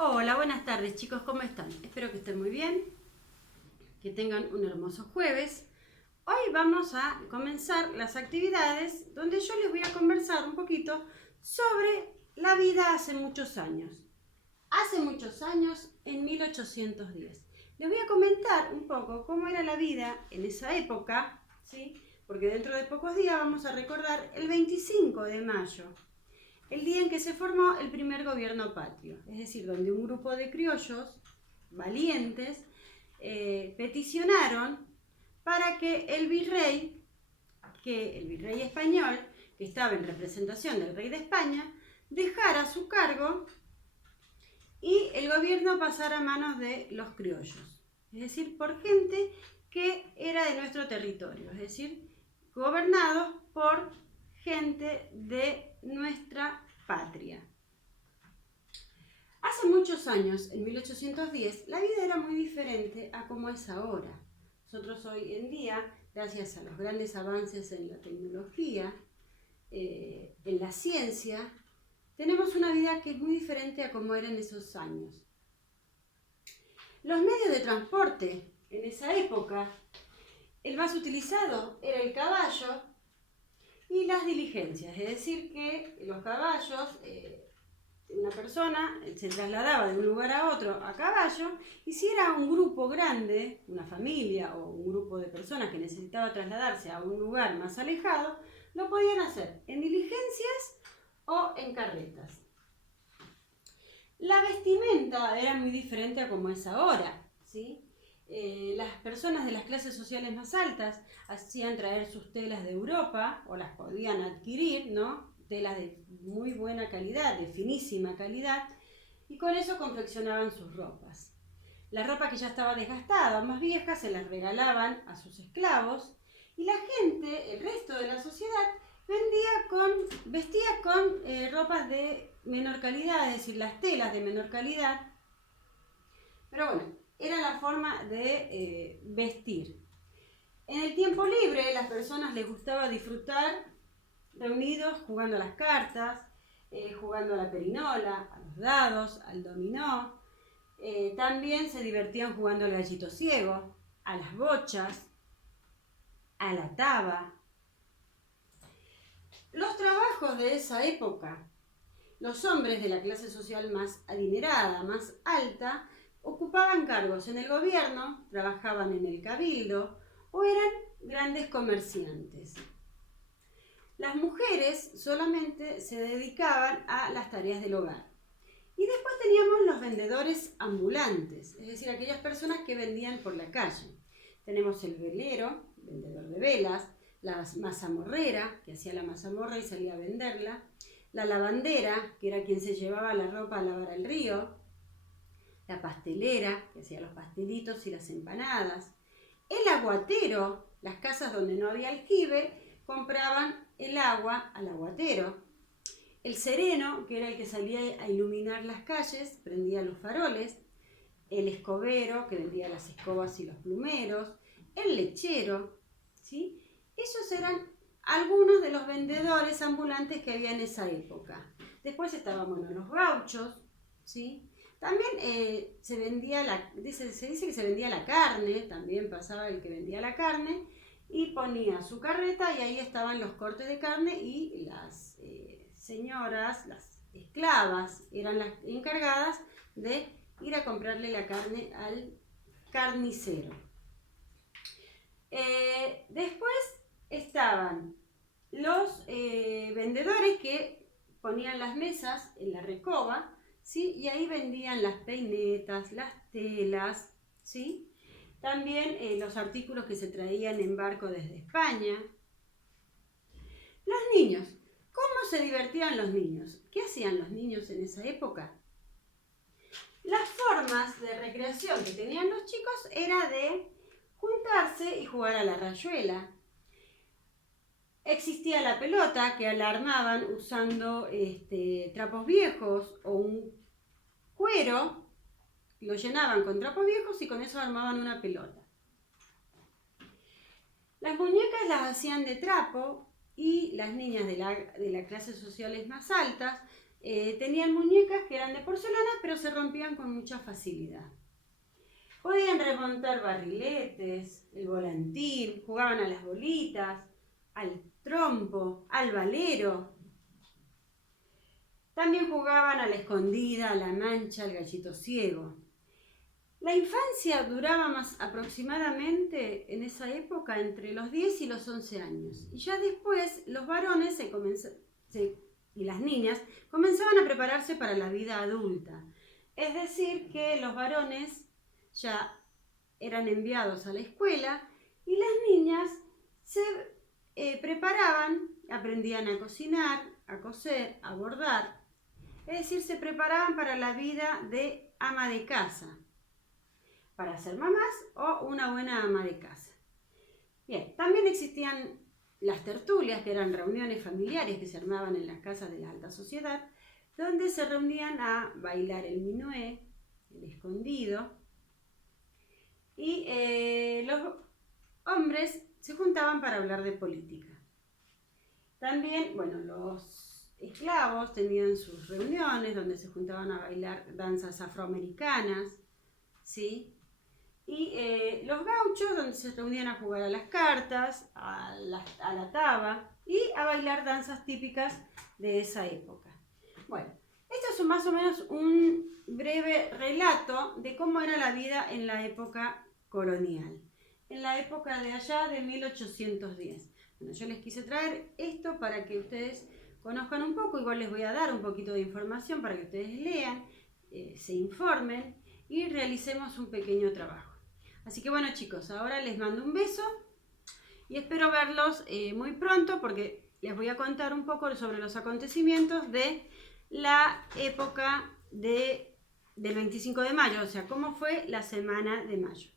Hola, buenas tardes chicos, ¿cómo están? Espero que estén muy bien, que tengan un hermoso jueves. Hoy vamos a comenzar las actividades donde yo les voy a conversar un poquito sobre la vida hace muchos años. Hace muchos años, en 1810. Les voy a comentar un poco cómo era la vida en esa época, ¿sí? Porque dentro de pocos días vamos a recordar el 25 de mayo. El día en que se formó el primer gobierno patrio, es decir, donde un grupo de criollos valientes peticionaron para que el virrey español, que estaba en representación del rey de España, dejara su cargo y el gobierno pasara a manos de los criollos, es decir, por gente que era de nuestro territorio, es decir, gobernados por gente de nuestra patria. Hace muchos años, en 1810, la vida era muy diferente a como es ahora. Nosotros hoy en día, gracias a los grandes avances en la tecnología, en la ciencia, tenemos una vida que es muy diferente a como era en esos años. Los medios de transporte en esa época, el más utilizado era el caballo y las diligencias, es decir, que los caballos, una persona se trasladaba de un lugar a otro a caballo, y si era un grupo grande, una familia o un grupo de personas que necesitaba trasladarse a un lugar más alejado, lo podían hacer en diligencias o en carretas. La vestimenta era muy diferente a como es ahora, ¿sí? Las personas de las clases sociales más altas hacían traer sus telas de Europa o las podían adquirir, ¿no? Telas de muy buena calidad, de finísima calidad, y con eso confeccionaban sus ropas. La ropa que ya estaba desgastada o más vieja se las regalaban a sus esclavos, y la gente, el resto de la sociedad, vestía con ropas de menor calidad, es decir, las telas de menor calidad. Pero bueno, era la forma de vestir. En el tiempo libre, las personas les gustaba disfrutar reunidos jugando a las cartas, jugando a la perinola, a los dados, al dominó. También se divertían jugando al gallito ciego, a las bochas, a la taba. Los trabajos de esa época, los hombres de la clase social más adinerada, más alta, ocupaban cargos en el gobierno, trabajaban en el cabildo o eran grandes comerciantes. Las mujeres solamente se dedicaban a las tareas del hogar. Y después teníamos los vendedores ambulantes, es decir, aquellas personas que vendían por la calle. Tenemos el velero, vendedor de velas, la mazamorrera, que hacía la mazamorra y salía a venderla, la lavandera, que era quien se llevaba la ropa a lavar al río, la pastelera, que hacía los pastelitos y las empanadas, el aguatero, las casas donde no había aljibe, compraban el agua al aguatero, el sereno, que era el que salía a iluminar las calles, prendía los faroles, el escobero, que vendía las escobas y los plumeros, el lechero, ¿sí? Esos eran algunos de los vendedores ambulantes que había en esa época. Después estaban, bueno, los gauchos, ¿sí? También se dice que se vendía la carne, también pasaba el que vendía la carne y ponía su carreta y ahí estaban los cortes de carne y las señoras, las esclavas, eran las encargadas de ir a comprarle la carne al carnicero. Después estaban los vendedores que ponían las mesas en la recoba, ¿sí? Y ahí vendían las peinetas, las telas, ¿sí? También los artículos que se traían en barco desde España. Los niños. ¿Cómo se divertían los niños? ¿Qué hacían los niños en esa época? Las formas de recreación que tenían los chicos era de juntarse y jugar a la rayuela. Existía la pelota, que la armaban usando trapos viejos o un cuero, lo llenaban con trapos viejos y con eso armaban una pelota. Las muñecas las hacían de trapo y las niñas de las clases sociales más altas Tenían muñecas que eran de porcelana, pero se rompían con mucha facilidad. Podían remontar barriletes, el volantín, jugaban a las bolitas, al trompo, al valero. También jugaban a la escondida, a la mancha, al gallito ciego. La infancia duraba más aproximadamente en esa época entre los 10 y los 11 años. Y ya después los varones y las niñas comenzaban a prepararse para la vida adulta. Es decir, que los varones ya eran enviados a la escuela y las niñas se preparaban, aprendían a cocinar, a coser, a bordar. Es decir, se preparaban para la vida de ama de casa, para ser mamás o una buena ama de casa. Bien, también existían las tertulias, que eran reuniones familiares que se armaban en las casas de la alta sociedad, donde se reunían a bailar el minué, el escondido, y los hombres se juntaban para hablar de política. También, bueno, los esclavos tenían sus reuniones donde se juntaban a bailar danzas afroamericanas, ¿sí? Y los gauchos, donde se reunían a jugar a las cartas, a la taba y a bailar danzas típicas de esa época. Bueno, esto es más o menos un breve relato de cómo era la vida en la época colonial, en la época de allá de 1810. Bueno, yo les quise traer esto para que ustedes conozcan un poco, igual les voy a dar un poquito de información para que ustedes lean, se informen y realicemos un pequeño trabajo. Así que bueno chicos, ahora les mando un beso y espero verlos muy pronto porque les voy a contar un poco sobre los acontecimientos de la época del 25 de mayo, o sea, cómo fue la semana de mayo.